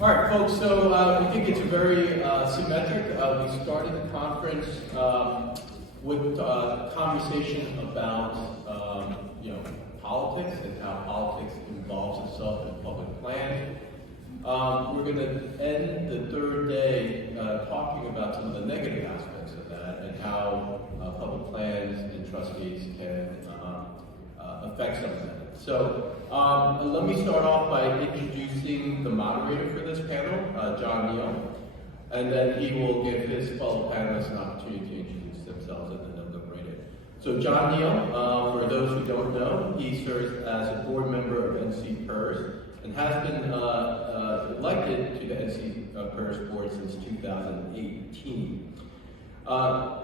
All right, folks, so we think it's very symmetric. We started the conference with a conversation about politics and how politics involves itself in public planning. We're going to end the third day talking about some of the negative aspects of that and how public plans and trustees can affect some of that. So let me start off by introducing the moderator for this panel, John Neal, and then he will give his fellow panelists an opportunity to introduce themselves and then deliberate. So John Neal, for those who don't know, he serves as a board member of NCPERS and has been elected to the NCPERS board since 2018.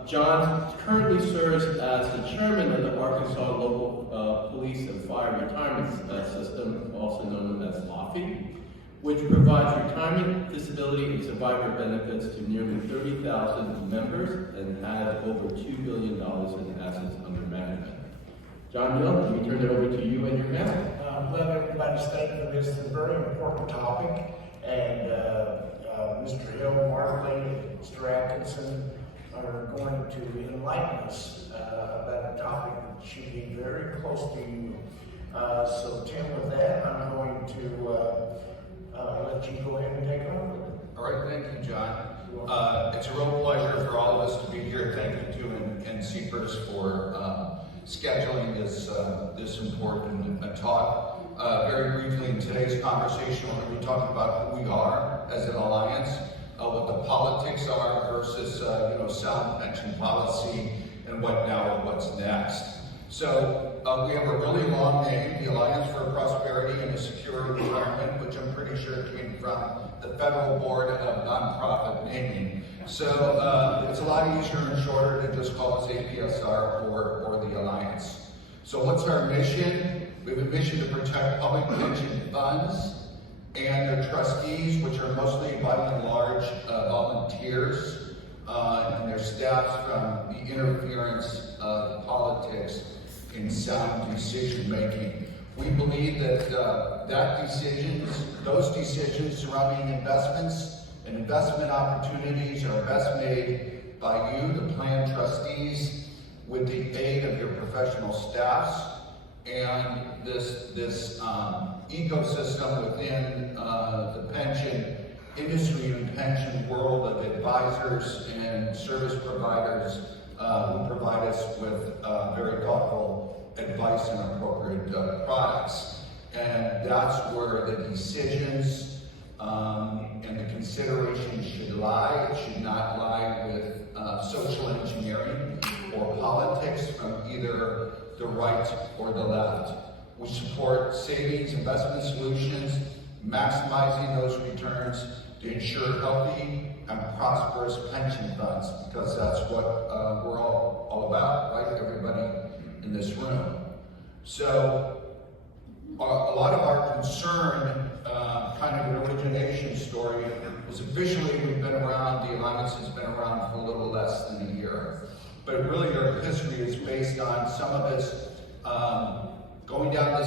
John currently serves as the chairman of the Arkansas Local Police and Fire Retirement System, also known as LAFI, which provides retirement, disability, and survivor benefits to nearly 30,000 members and has over $2 billion in assets under management. John Neal, let me turn it over to you and your panel. I'm glad everybody's thinking this is a very important topic, and Mr. Hill, Markley, Mr. Atkinson are going to enlighten us about a topic that should be very close to you. So Tim, with that, I'm going to let you go ahead and take over. All right, thank you, John. It's a real pleasure for all of us to be here. Thank you to NCPERS for scheduling this important talk. Very briefly, in today's conversation, we're going to be talking about who we are as an alliance, what the politics are versus sound pension policy, and what's next. So we have a really long name, the Alliance for Prosperity and a Secure Retirement, which I'm pretty sure came from the Federal Board of Nonprofit Naming. So it's a lot easier and shorter to just call us APSR or the Alliance. So what's our mission? We have a mission to protect public pension funds and their trustees, which are mostly by and large volunteers, and their staffs from the interference of politics in sound decision making. We believe that those decisions surrounding investments and investment opportunities are best made by you, the plan trustees, with the aid of your professional staffs, and this ecosystem within the pension industry and pension world of advisors and service providers who provide us with very thoughtful advice and appropriate products. And that's where the decisions and the considerations should lie. It should not lie with social engineering or politics from either the right or the left. We support savings, investment solutions, maximizing those returns to ensure healthy and prosperous pension funds, because that's what we're all about, right? Everybody in this room. So a lot of our concern, kind of an origination story, is officially we've been around, the Alliance has been around for a little less than a year. But really our history is based on some of us going down the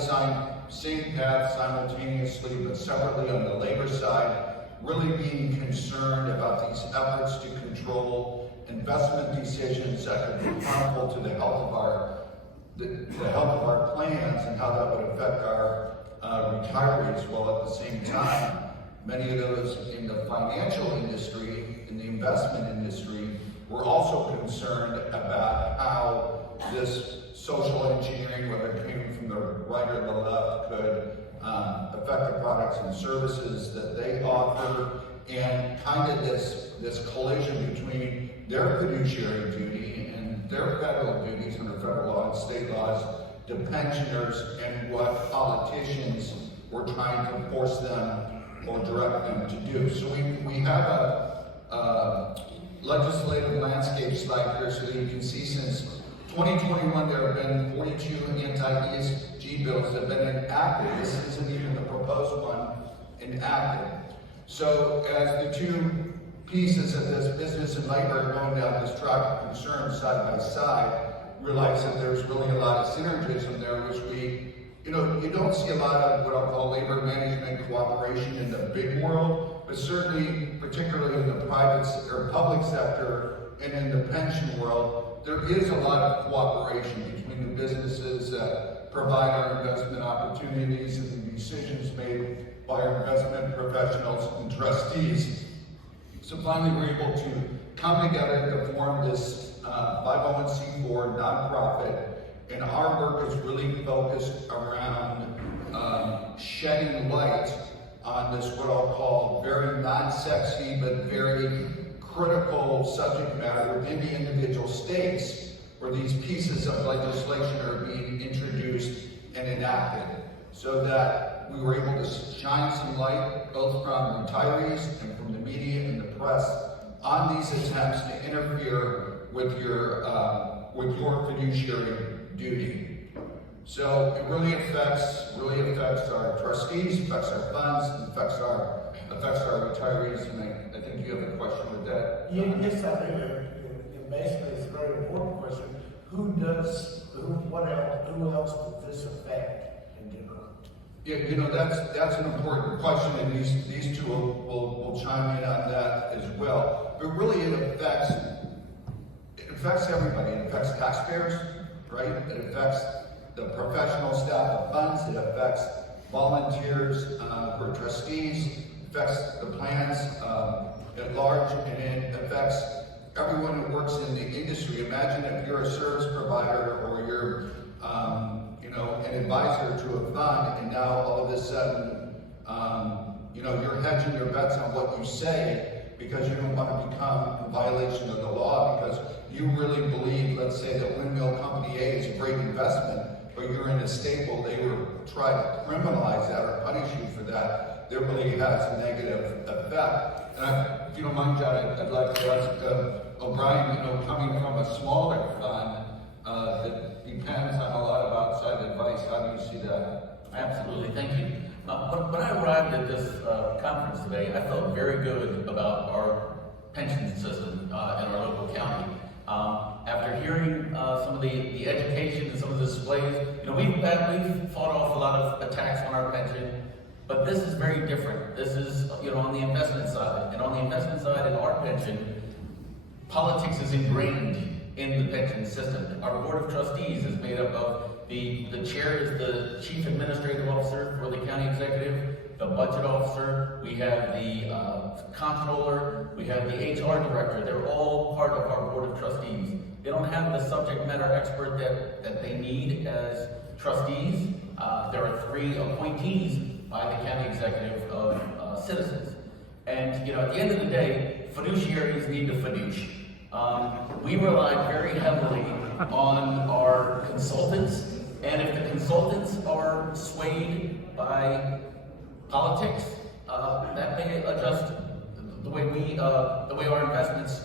same path simultaneously but separately on the labor side, really being concerned about these efforts to control investment decisions that could be harmful to the health of our plans and how that would affect our retirees, while at the same time, many of those in the financial industry, in the investment industry, were also concerned about how this social engineering, whether it came from the right or the left, could affect the products and services that they offer, and kind of this collision between their fiduciary duty and their federal duties under federal law and state laws to pensioners, and what politicians were trying to force them or direct them to do. So we have a legislative landscape slide here so that you can see since 2021 there have been 42 anti-ESG bills that have been enacted. This isn't even the proposed one enacted. So as the two pieces of this business and labor are going down this track of concern side by side, realize that there's really a lot of synergism there, which we you know, you don't see a lot of what I'll call labor management cooperation in the big world, but certainly, particularly in the private or public sector and in the pension world, there is a lot of cooperation between the businesses that provide our investment opportunities and the decisions made by our investment professionals and trustees. So finally, we're able to come together to form this 501c4 nonprofit, and our work is really focused around shedding light on this, what I'll call, very non-sexy but very critical subject matter within the individual states where these pieces of legislation are being introduced and enacted, so that we were able to shine some light both from retirees and from the media and the press on these attempts to interfere with your fiduciary duty. So it really affects our trustees, affects our funds, affects our retirees, and I think you have a question with that. Yes, I do. And basically, it's a very important question. Who else does this affect in general? Yeah, you know, that's an important question, and these two will chime in on that as well. But really, it affects everybody. It affects taxpayers, right? It affects the professional staff of funds. It affects volunteers who are trustees. It affects the plans at large, and it affects everyone who works in the industry. Imagine if you're a service provider or you're, an advisor to a fund, and now all of a sudden, you're hedging your bets on what you say because you don't want to become in violation of the law because you really believe, let's say, that Windmill Company A is a great investment, but you're in a state where they were trying to criminalize that or punish you for that. That really has a negative effect. And if you don't mind, John, I'd like to ask O'Brien, coming from a smaller fund that depends on a lot of outside advice, how do you see that? Absolutely, thank you. When I arrived at this conference today, I felt very good about our pension system in our local county. After hearing some of the education and some of the displays, we've fought off a lot of attacks on our pension, but this is very different. This is, on the investment side. And on the investment side in our pension, politics is ingrained in the pension system. Our board of trustees is made up of the chair is the chief administrative officer for the county executive, the budget officer, we have the comptroller, we have the HR director. They're all part of our board of trustees. They don't have the subject matter expert that they need as trustees. There are 3 appointees by the county executive of citizens. And at the end of the day, fiduciaries need to fiduci. We rely very heavily on our consultants, and if the consultants are swayed by politics, that may adjust the way our investments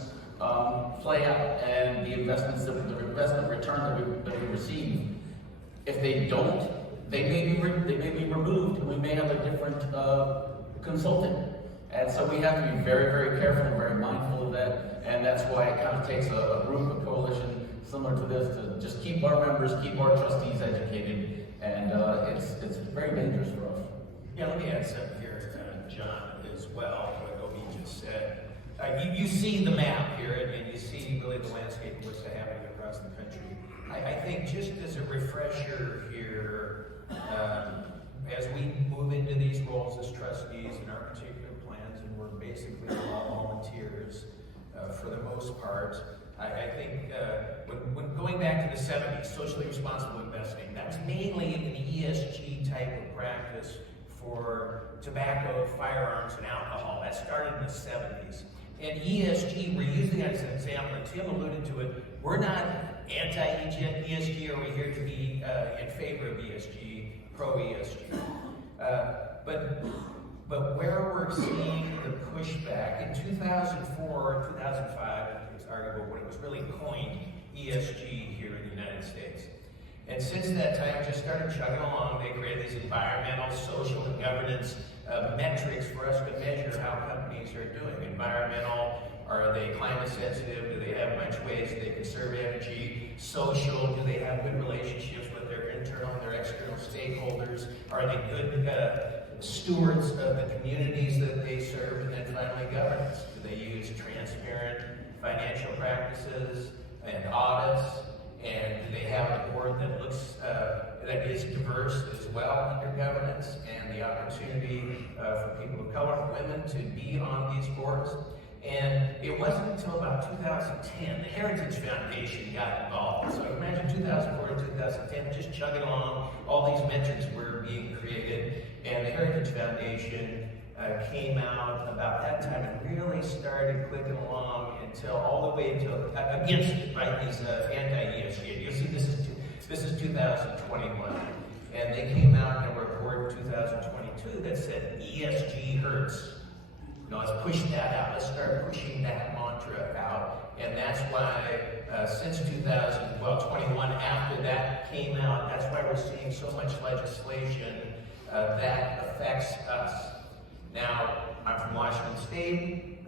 play out and the investment return that we receive. If they don't, they may be removed, and we may have a different consultant. And so we have to be very, very careful and very mindful of that. And that's why it kind of takes a group, a coalition similar to this to just keep our members, keep our trustees educated. And it's very dangerous for us. Yeah, let me add something here, John, as well, what Obi just said. You see the map here, and you see really the landscape of what's happening across the country. I think just as a refresher here, as we move into these roles as trustees in our particular plans, and we're basically all volunteers for the most part, I think when going back to the 70s, socially responsible investing, that was mainly an ESG type of practice for tobacco, firearms, and alcohol. That started in the 70s. And ESG, we're using it as an example, and Tim alluded to it. We're not anti-ESG, or we're here to be in favor of ESG, pro-ESG. But where we're seeing the pushback, in 2004, 2005, I think it's arguable when it was really coined ESG here in the United States. And since that time, it just started chugging along. They created these environmental, social, and governance metrics for us to measure how companies are doing. Environmental, are they climate sensitive? Do they have much waste? Do they conserve energy? Social, do they have good relationships with their internal and their external stakeholders? Are they good stewards of the communities that they serve? And then finally, governance. Do they use transparent financial practices and audits? And do they have a board that looks, that is diverse as well under governance, and the opportunity for people of color, women, to be on these boards? And it wasn't until about 2010, the Heritage Foundation got involved. So imagine 2004 to 2010, just chugging along, all these metrics were being created, and the Heritage Foundation came out about that time and really started clicking along until all the way until against it, right? These anti-ESG. You'll see this is 2021, and they came out in a report in 2022 that said ESG hurts. You know, let's push that out. Let's start pushing that mantra out, and that's why since 2021, after that came out, that's why we're seeing so much legislation that affects us. Now, I'm from Washington State,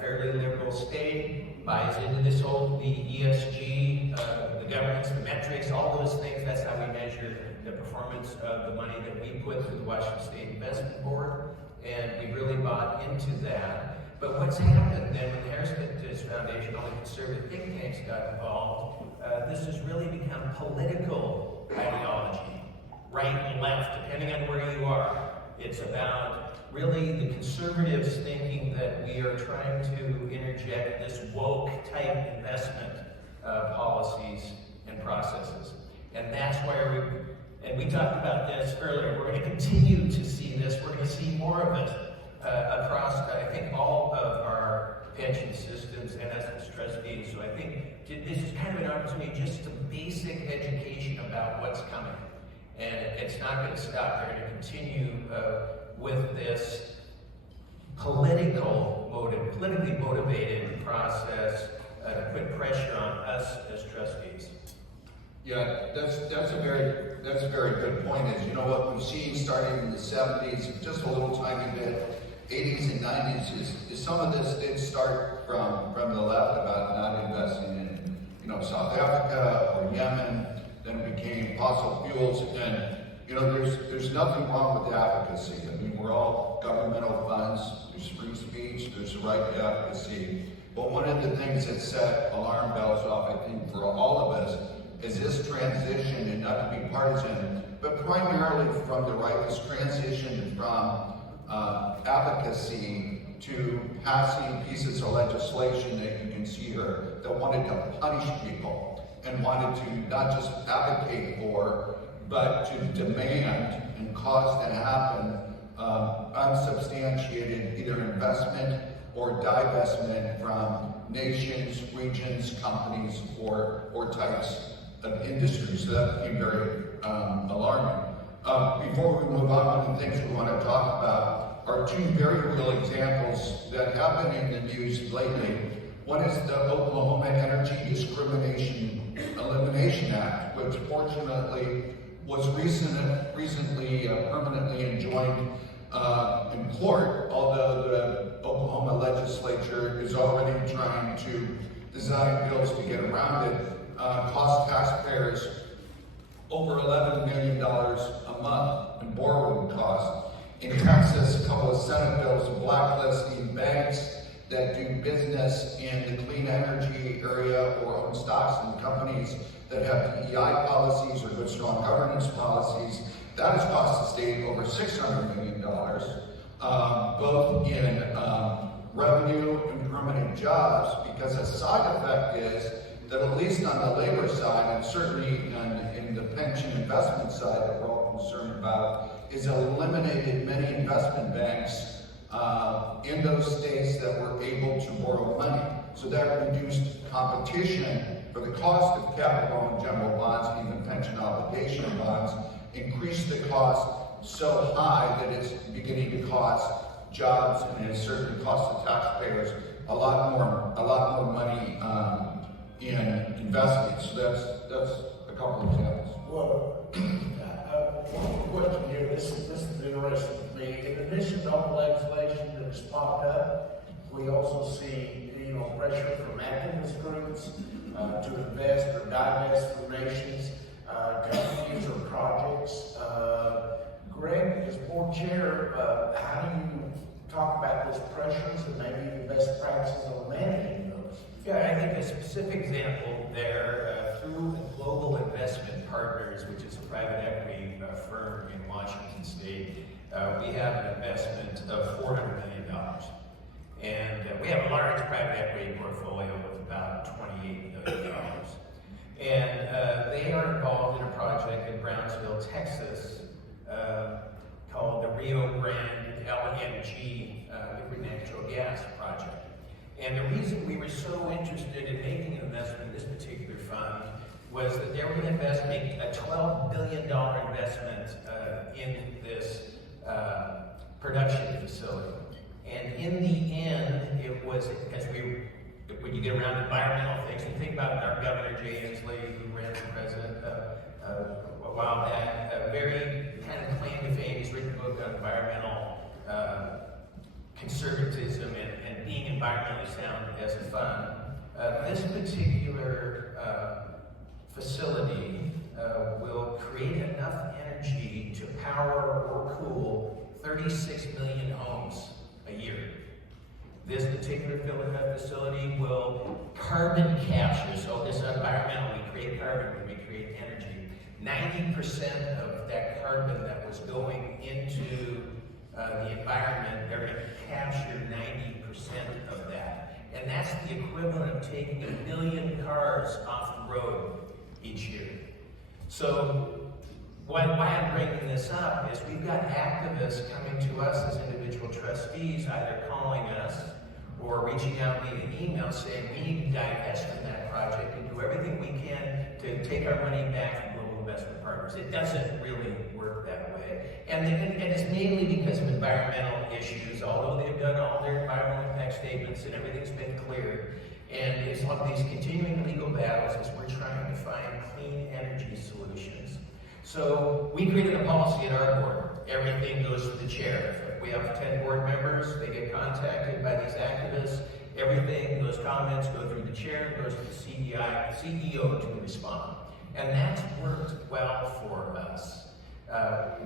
fairly liberal state, buys into this whole, the ESG, the governance, the metrics, all those things. That's how we measure the performance of the money that we put through the Washington State Investment Board, and we really bought into that. But what's happened then when the Heritage Foundation, all the conservative think tanks got involved, this has really become political ideology, right and left, depending on where you are. It's about really the conservatives thinking that we are trying to interject this woke type investment policies and processes. And that's why we talked about this earlier, we're going to continue to see this, we're going to see more of it across, I think, all of our pension systems and as trustees. So I think this is kind of an opportunity, just some basic education about what's coming. And it's not going to stop, they're going to continue with this politically motivated process to put pressure on us as trustees. Yeah, that's a very good point. Is, you know, what we've seen starting in the 70s, just a little tiny bit, 80s and 90s, is some of this did start from the left about not investing in, you know, South Africa or Yemen. Then it became fossil fuels, and you know, there's nothing wrong with advocacy. I mean, we're all governmental funds. There's free speech. There's the right to advocacy. But one of the things that set alarm bells off, I think, for all of us, is this transition, and not to be partisan, but primarily from the right, this transition from advocacy to passing pieces of legislation that you can see here that wanted to punish people and wanted to not just advocate for, but to demand and cause to happen unsubstantiated either investment or divestment from nations, regions, companies, or types of industries. So that became very alarming. Before we move on, one of the things we want to talk about are two very real examples that have been in the news lately. One is the Oklahoma Energy Discrimination Elimination Act, which fortunately was recently permanently enjoined in court, although the Oklahoma legislature is already trying to design bills to get around it, cost taxpayers over $11 million a month in borrowing costs. In Texas, a couple of Senate bills blacklisting banks that do business in the clean energy area or own stocks in companies that have DEI policies or good strong governance policies. That has cost the state over $600 million, both in revenue and permanent jobs, because a side effect is that at least on the labor side, and certainly in the pension investment side that we're all concerned about, is eliminated many investment banks in those states that were able to borrow money. So that reduced competition for the cost of capital and general bonds, and even pension obligation bonds, increased the cost so high that it's beginning to cost jobs, and it certainly costs the taxpayers a lot more money in investing. So that's a couple of examples. Well, one question here, this is interesting to me. In addition to all the legislation that has popped up, we also see, you know, pressure from activist groups to invest or divest from nations. companies or projects. Greg, as board chair, how do you talk about those pressures and maybe the best practices on managing those? Yeah, I think a specific example there, through Global Investment Partners, which is a private equity firm in Washington State, we have an investment of $400 million. And we have a large private equity portfolio of about $28 million. And they are involved in a project in Brownsville, Texas, called the Rio Grande LNG, liquid natural gas project. And the reason we were so interested in making an investment in this particular fund was that they were going to make a $12 billion investment in this production facility. And in the end, it was, when you get around environmental things, you think about our Governor Jay Inslee, who ran for president a while back, a very kind of claim to fame. He's written a book on environmental conservatism and being environmentally sound as a fund. This particular facility will create enough energy to power or cool 36 million homes a year. This particular facility will carbon capture, so this environmental, we create carbon when we create energy. 90% of that carbon that was going into the environment, they're going to capture 90% of that. And that's the equivalent of taking 1 million cars off the road each year. So why I'm bringing this up is we've got activists coming to us as individual trustees, either calling us or reaching out via email saying we need to divest from that project and do everything we can to take our money back from Global Investment Partners. It doesn't really work that way. And it's mainly because of environmental issues, although they've done all their environmental impact statements and everything's been cleared. And it's one of these continuing legal battles as we're trying to find clean energy solutions. So we created a policy at our board. Everything goes to the chair. We have 10 board members. They get contacted by these activists. Everything, those comments go through the chair, goes to the CEO to respond. And that's worked well for us.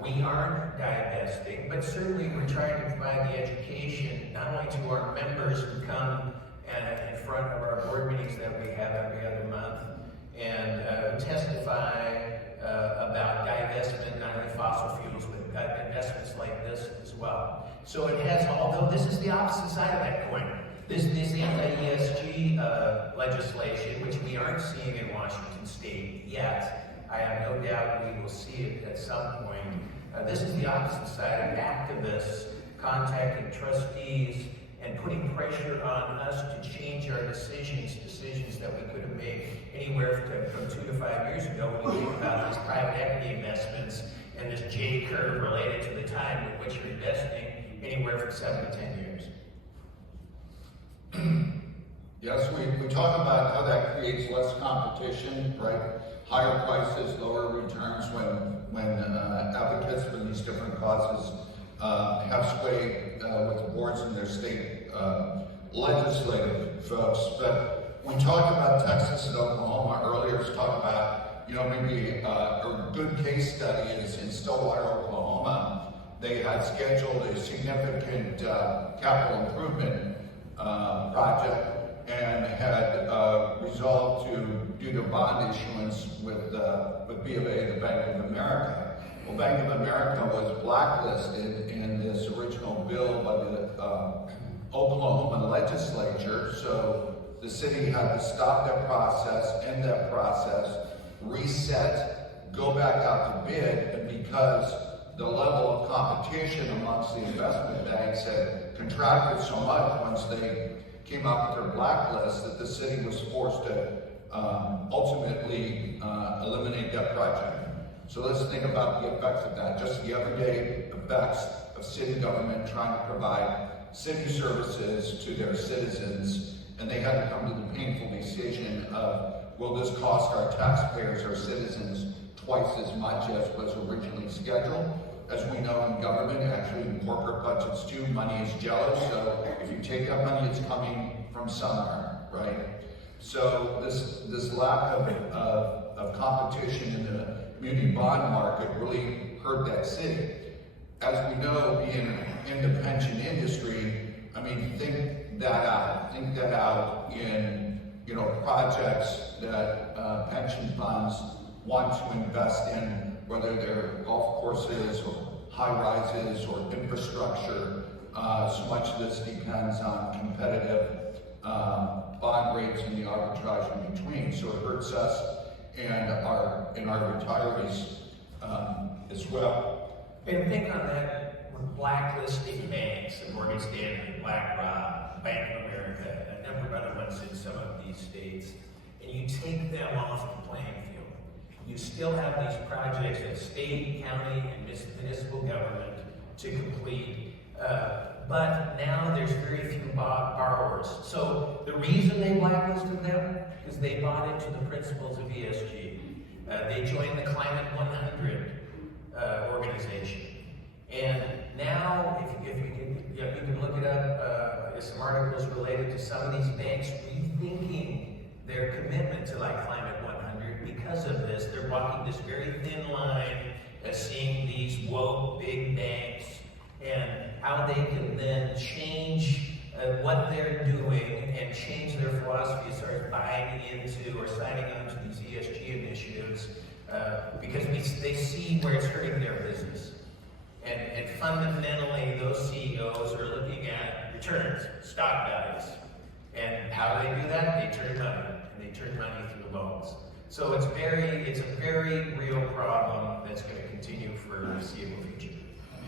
We aren't divesting, but certainly we're trying to provide the education not only to our members who come in front of our board meetings that we have every other month and testify about divestment, not only fossil fuels, but investments like this as well. So it has, although this is the opposite side of that coin. This is the anti-ESG legislation, which we aren't seeing in Washington State yet. I have no doubt we will see it at some point. This is the opposite side of activists contacting trustees and putting pressure on us to change our decisions that we could have made anywhere from 2 to 5 years ago when you think about these private equity investments and this J curve related to the time at which you're investing, anywhere from 7 to 10 years. Yes, we talk about how that creates less competition, right? Higher prices, lower returns when advocates for these different causes have sway with boards in their state legislative folks. But we talked about Texas and Oklahoma earlier to talk about, maybe a good case study is in Stillwater, Oklahoma. They had scheduled a significant capital improvement project and had resolved to do the bond issuance with B of A, the Bank of America. Well, Bank of America was blacklisted in this original bill by the Oklahoma legislature, so the city had to stop that process, end that process, reset, go back out to bid, and because the level of competition amongst the investment banks had contracted so much once they came up with their blacklist that the city was forced to ultimately eliminate that project. So let's think about the effects of that. Just the everyday effects of city government trying to provide city services to their citizens, and they had to come to the painful decision of, will this cost our taxpayers, our citizens, twice as much as was originally scheduled? As we know in government, actually in corporate budgets too, money is jealous, so if you take that money, it's coming from somewhere, right? So this lack of competition in the muni bond market really hurt that city. As we know, being in the pension industry, I mean, think that out. Think that out in, you know, projects that pension funds want to invest in, whether they're golf courses or high rises or infrastructure. So much of this depends on competitive bond rates and the arbitrage in between. So it hurts us and our retirees as well. And think on that, when blacklisting banks, the Morgan Stanley, BlackRock, Bank of America, a number of other ones in some of these states, and you take them off the playing field. You still have these projects at state, county, and municipal government to complete, but now there's very few borrowers. So the reason they blacklisted them is they bought into the principles of ESG. They joined the Climate 100 organization. And now, if you can look it up, there's some articles related to some of these banks rethinking their commitment to like Climate 100 because of this. They're walking this very thin line of seeing these woke big banks and how they can then change what they're doing and change their philosophy as far as buying into or signing on to these ESG initiatives because they see where it's hurting their business. And fundamentally, those CEOs are looking at returns, stock values. And how do they do that? They turn money, and they turn money through loans. So it's a very real problem that's going to continue for the foreseeable future.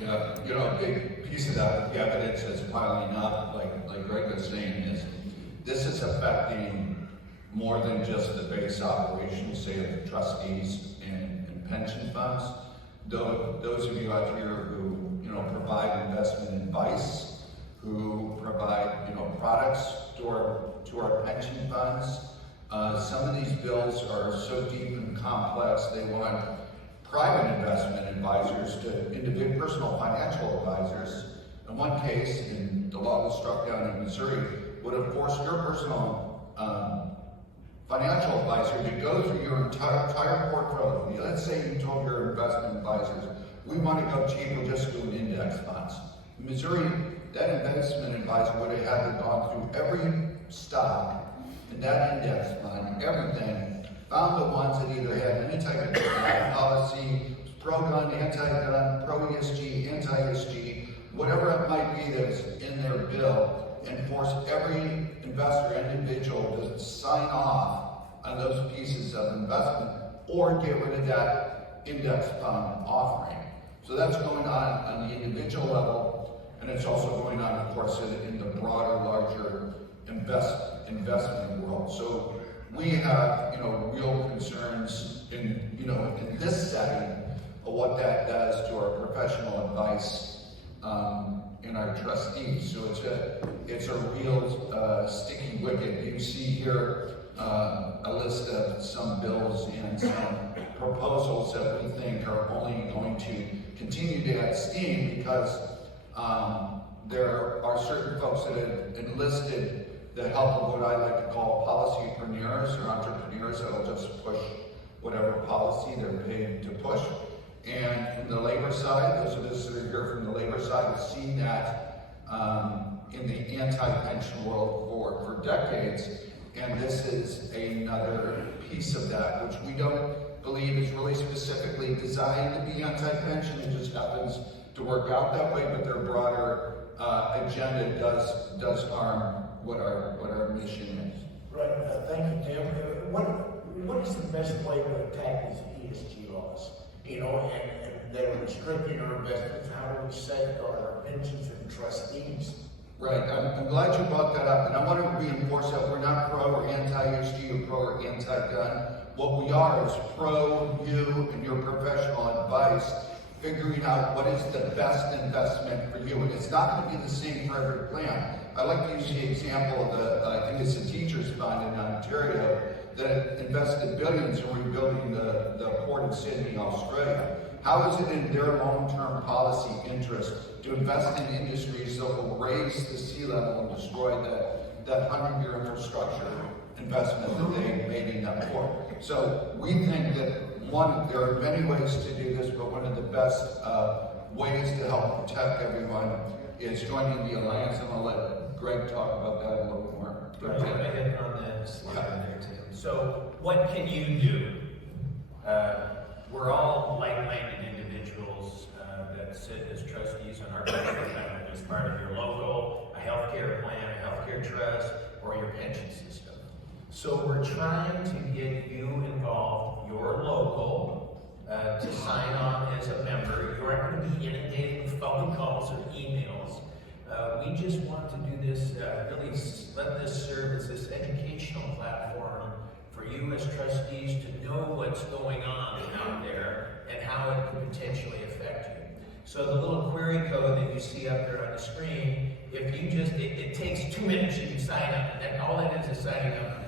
Yeah, you know, a big piece of that, the evidence that's piling up, like Greg was saying, is this is affecting more than just the base operations, say, of the trustees and pension funds. Those of you out here who, you know, provide investment advice, who provide, you know, products to our pension funds, some of these bills are so deep and complex, they want private investment advisors to individual personal financial advisors. In one case, in the law that struck down in Missouri, would have forced your personal financial advisor to go through your entire portfolio. Let's say you told your investment advisors, we want to go cheap, we're just doing index funds. In Missouri, that investment advisor would have had to gone through every stock in that index fund, everything, found the ones that either had any type of policy, pro-gun, anti-gun, pro-ESG, anti-ESG, whatever it might be that's in their bill, and force every investor, individual to sign off on those pieces of investment or get rid of that index fund offering. So that's going on the individual level, and it's also going on, of course, in the broader, larger investment world. So we have, you know, real concerns in, you know, in this setting of what that does to our professional advice in our trustees. So it's a real sticky wicket. You see here a list of some bills and some proposals that we think are only going to continue to add steam because there are certain folks that have enlisted the help of what I like to call policypreneurs or entrepreneurs that will just push whatever policy they're paid to push. And from the labor side, those of us that are here from the labor side have seen that in the anti-pension world for decades. And this is another piece of that, which we don't believe is really specifically designed to be anti-pension. It just happens to work out that way, but their broader agenda does harm what our mission is. Right, thank you, Tim. What is the best way to attack these ESG laws? You know, and they're restricting our investments. How do we safeguard our pensions and trustees? Right, I'm glad you brought that up, and I want to reinforce that we're not pro or anti-ESG or pro or anti-gun. What we are is pro you and your professional advice, figuring out what is the best investment for you. And it's not going to be the same for every plan. I like to use the example of I think it's a teacher's fund in Ontario that invested billions in rebuilding the port of Sydney, Australia. How is it in their long-term policy interest to invest in industries that will raise the sea level and destroy that 100-year infrastructure investment that they made in that port? So we think that there are many ways to do this, but one of the best ways to help protect everyone is joining the Alliance. I'm gonna let Greg talk about that a little more. Right, I hit on that slide there too. So what can you do? We're all like-minded individuals that sit as trustees on our board as part of your local, a healthcare plan, a healthcare trust, or your pension system. So we're trying to get you involved, your local, to sign on as a member. You aren't going to be inundated with phone calls or emails. We just want to do this, really let this serve as this educational platform for you as trustees to know what's going on out there and how it could potentially affect you. So the little query code that you see up there on the screen, if you just, it takes 2 minutes, you can sign up. And all it is signing up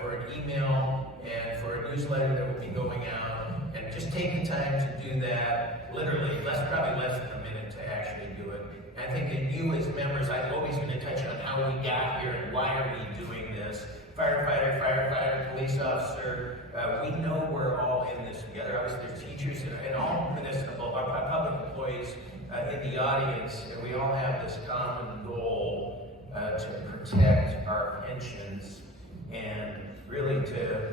for an email and for a newsletter that will be going out. And just take the time to do that, literally, probably less than a minute to actually do it. And I think that you as members, I'm always going to touch on how we got here and why are we doing this. Firefighter, police officer, we know we're all in this together. Obviously, there's teachers and all municipal, public employees in the audience, and we all have this common goal to protect our pensions and really to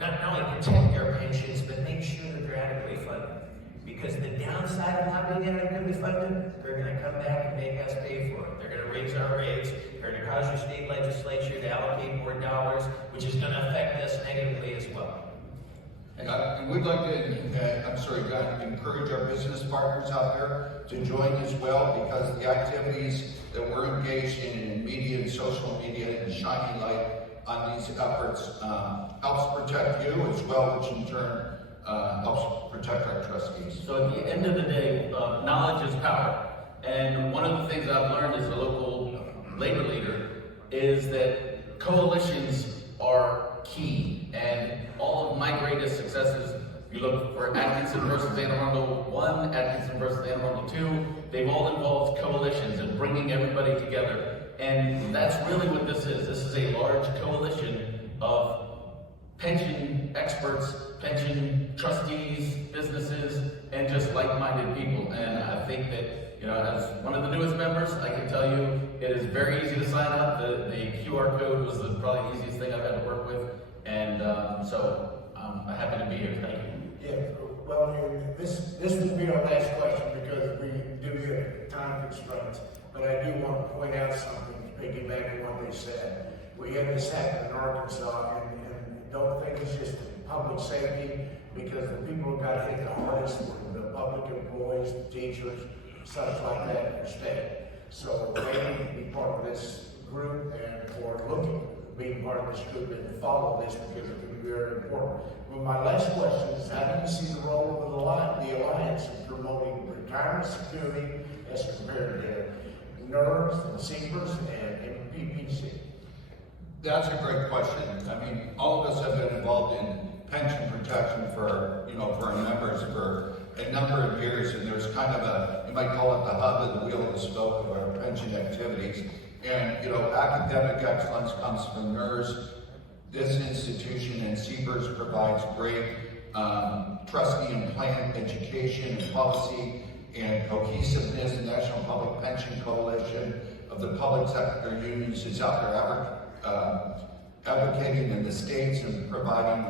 not only protect our pensions, but make sure that they're adequately funded. Because the downside of not being adequately funded, they're going to come back and make us pay for it. They're going to raise our rates. They're going to cause your state legislature to allocate more dollars, which is going to affect us negatively as well. And we'd like to, encourage our business partners out there to join as well, because the activities that we're engaged in media and social media and shining light on these efforts helps protect you as well, which in turn helps protect our trustees. So at the end of the day, knowledge is power. And one of the things I've learned as a local labor leader is that coalitions are key. And all of my greatest successes, you look for Atkinson versus Anne Arundel 1, Atkinson versus Anne Arundel 2, they've all involved coalitions and bringing everybody together. And that's really what this is. This is a large coalition of pension experts, pension trustees, businesses, and just like-minded people. And I think that, as one of the newest members, I can tell you it is very easy to sign up. The QR code was probably the easiest thing I've had to work with. And so I'm happy to be here. Thank you. Yeah, well, this would be our last question because we do get time constraints. But I do want to point out something to piggyback on what they said. We had this happen in Arkansas, and don't think it's just public safety, because the people who got hit the hardest were the public employees, the teachers, such like that in the state. So they need to be part of this group and for looking, being part of this group and follow this because it can be very important. Well, my last question is, how do you see the role of the Alliance in promoting retirement security as compared to NCPERS and NCPERS and PPC? That's a great question. I mean, all of us have been involved in pension protection for our members for a number of years, and there's kind of you might call it the hub and the wheel and the spoke of our pension activities. And, academic excellence comes from NCPERS. This institution and NCPERS provides great trustee and plan education and policy and cohesiveness. The National Public Pension Coalition of the public sector unions is out there advocating in the states and providing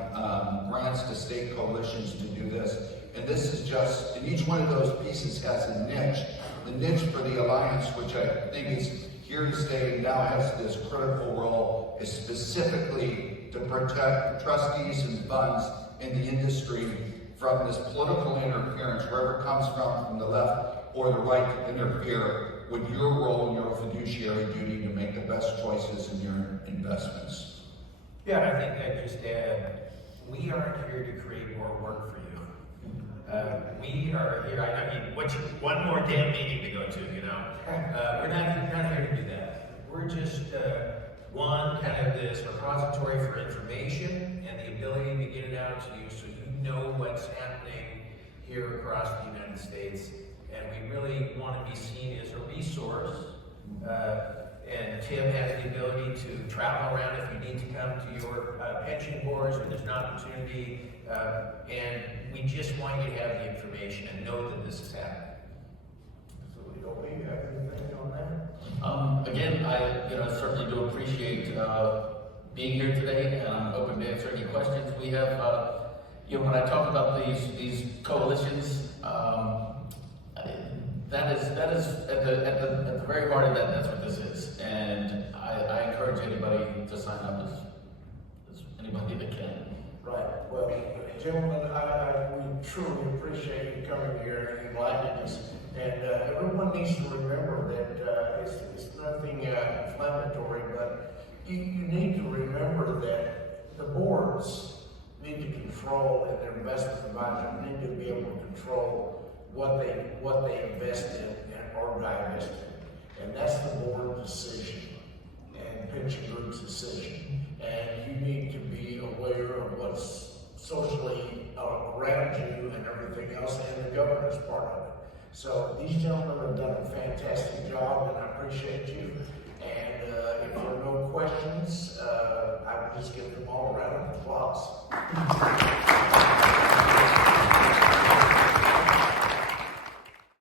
grants to state coalitions to do this. And this is just, and each one of those pieces has a niche. The niche for the Alliance, which I think is here to stay and now has this critical role, is specifically to protect the trustees and funds in the industry from this political interference, wherever it comes from the left or the right, to interfere with your role and your fiduciary duty to make the best choices in your investments. Yeah, I think I'd just add, we aren't here to create more work for you. We are here, I mean, one more damn meeting to go to, we're not here to do that. We're just, kind of this repository for information and the ability to get it out to you so you know what's happening here across the United States. And we really want to be seen as a resource and Tim has the ability to travel around if you need to come to your pension boards or there's an opportunity. And we just want you to have the information and know that this is happening. So we don't need anything on that? Again, I certainly do appreciate being here today, and I'm open to answer any questions. We have, when I talk about these coalitions, that is at the very heart of that. That's what this is, and I encourage anybody to sign up as anybody that can. Right. Well, gentlemen, we truly appreciate you coming here and enlightening us. And everyone needs to remember that it's nothing inflammatory, but you need to remember that the boards need to control, and their investment advisors need to be able to control what they invest in or divest in. And that's the board's decision and pension group's decision. And you need to be aware of what's socially around you and everything else, and the governance part of it. So these gentlemen have done a fantastic job, and I appreciate you. And if there are no questions, I would just give them all a round of applause.